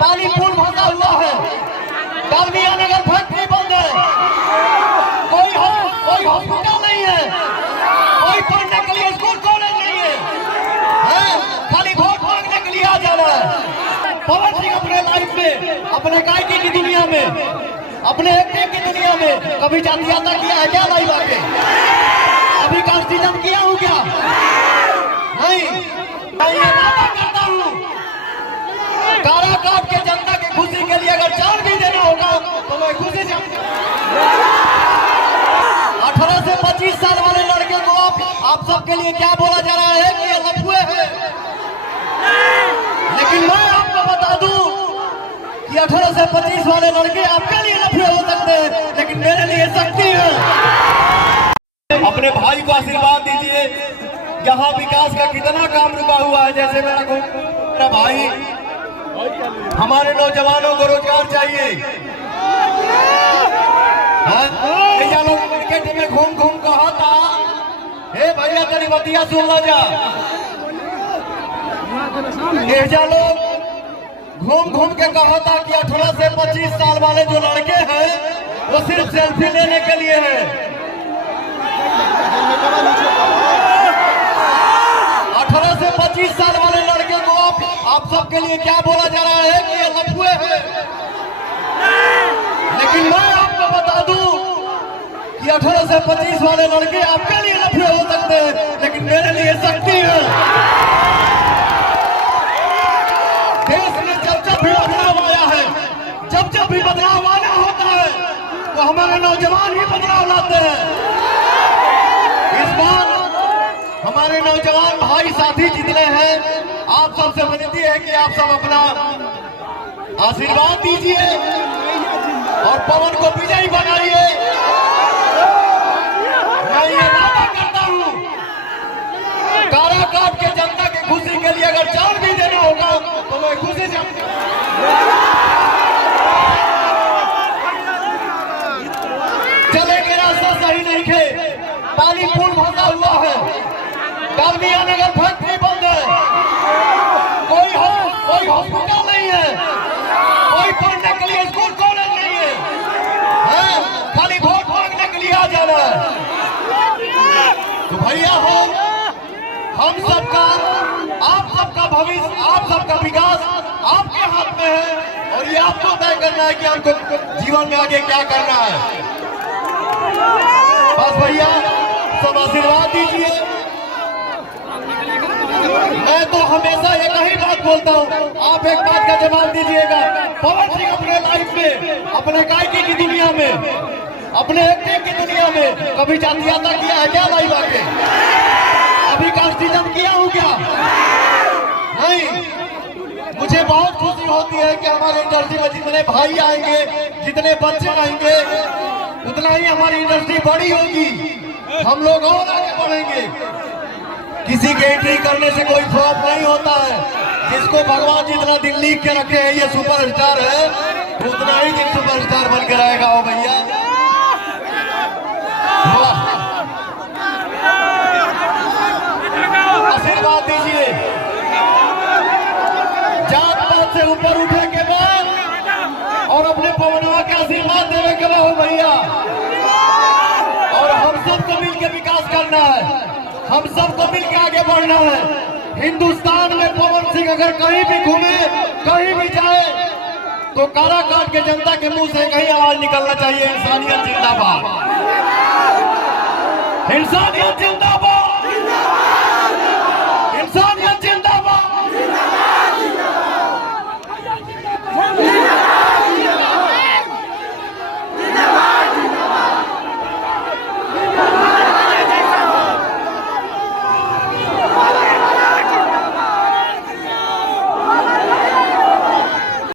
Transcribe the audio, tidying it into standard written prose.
पानी पुल फंसा हुआ है, डालमिया नगर फैक्ट्री बंद है, कोई हॉस्पिटल नहीं है, कोई पढ़ने के लिए स्कूल कॉलेज नहीं है, खाली वोट मांगने के लिए आ जाना है। पवन सिंह अपने लाइफ में, अपने गायकी की दुनिया में, अपने एक्टिंग की दुनिया में कभी जातियाता किया है क्या लाइव आके? अभी कास्टिज्म किया हूँ क्या? नहीं, मैं ये दावा करता हूँ, काराकाट के जनता की खुशी के लिए अगर जान भी देना होगा तो मैं खुशी से 18 से 25 साल वाले लड़के को आप सबके लिए क्या बोला जा रहा है कि ये लफुए हैं, लेकिन मैं आपको बता दूं कि 18 से 25 वाले लड़के आपके लिए लफुए हो सकते हैं, लेकिन मेरे लिए शक्ति है। अपने भाई को आशीर्वाद दीजिए। यहाँ विकास का कितना काम रुका हुआ है, जैसे मेरा भाई, हमारे नौजवानों को रोजगार चाहिए। भैया लोग मार्केट में घूम घूम कहा था, हे भैया तेरी बतिया सुन लो जा। भैया लोग घूम घूम के कहा था कि 18 से 25 साल वाले जो लड़के हैं वो सिर्फ सेल्फी लेने के लिए हैं। 18 से 25 साल वाले लड़के को आप सबके लिए क्या बोला जा रहा है कि ये लफुए हैं, लेकिन मैं आपको बता दूं कि 18 से 25 वाले लड़के आपके लिए लफुए हो सकते हैं, लेकिन मेरे लिए शक्ति है। देश में जब जब भी बदलाव आया है, जब भी बदलाव आना होता है तो हमारे नौजवान ही बदलाव लाते हैं। इस बार हमारे नौजवान भाई साथी जितने हैं, आप सबसे विनती है कि आप सब अपना आशीर्वाद दीजिए और पवन को विजयी बनाइए। मैं ये दावा करता हूँ, काराकाट के जनता की खुशी के लिए अगर जान भी देना होगा तो मैं खुशी से चले के रास्ता सही नहीं थे, पानी पुल फंसा हुआ है, डालमिया नगर फैक्ट्री बंद है, कोई हॉस्पिटल नहीं है, कोई पढ़ने के लिए स्कूल कॉलेज नहीं है, खाली वोट मांगने के लिए आ जाना है। तो भैया हो, हम सबका, आप सबका भविष्य, आप सबका विकास आपके हाथ में है और ये आपको तय करना है कि हमको जीवन में आगे क्या करना है। बस भैया सब आशीर्वाद दीजिए। मैं तो हमेशा एक ही बात बोलता हूँ, आप एक बात का जवाब दीजिएगा। पवन सिंह अपने लाइफ में, अपने गायकी की दुनिया में, अपने एक्टिंग की दुनिया में कभी जातियाता किया है क्या लाइव आके? अभी कास्टिज्म किया हूँ क्या? नहीं, मुझे बहुत खुशी होती है कि हमारे इंडस्ट्री में जितने भाई आएंगे, जितने बच्चे आएंगे, उतना ही हमारी इंडस्ट्री बड़ी होगी, हम लोग और आगे बढ़ेंगे। किसी की एंट्री करने से कोई फ्लॉप नहीं होता है। जिसको भगवान जितना दिन लिख के रखे हैं ये सुपरस्टार है, उतना ही दिन सुपरस्टार बन के रहेगा। हो भैया आशीर्वाद दीजिए। जात पात से ऊपर उठे के बाद और अपने पवनवा के आशीर्वाद देने के बाद हो भैया, और हम सबको मिलकर विकास करना है, हम सबको मिलकर आगे बढ़ना है। हिंदुस्तान में पवन सिंह अगर कहीं भी घूमे, कहीं भी जाए तो काराकाट के जनता के मुंह से कहीं आवाज निकलना चाहिए, इंसानियत जिंदाबाद, इंसानियत जिंदाबाद।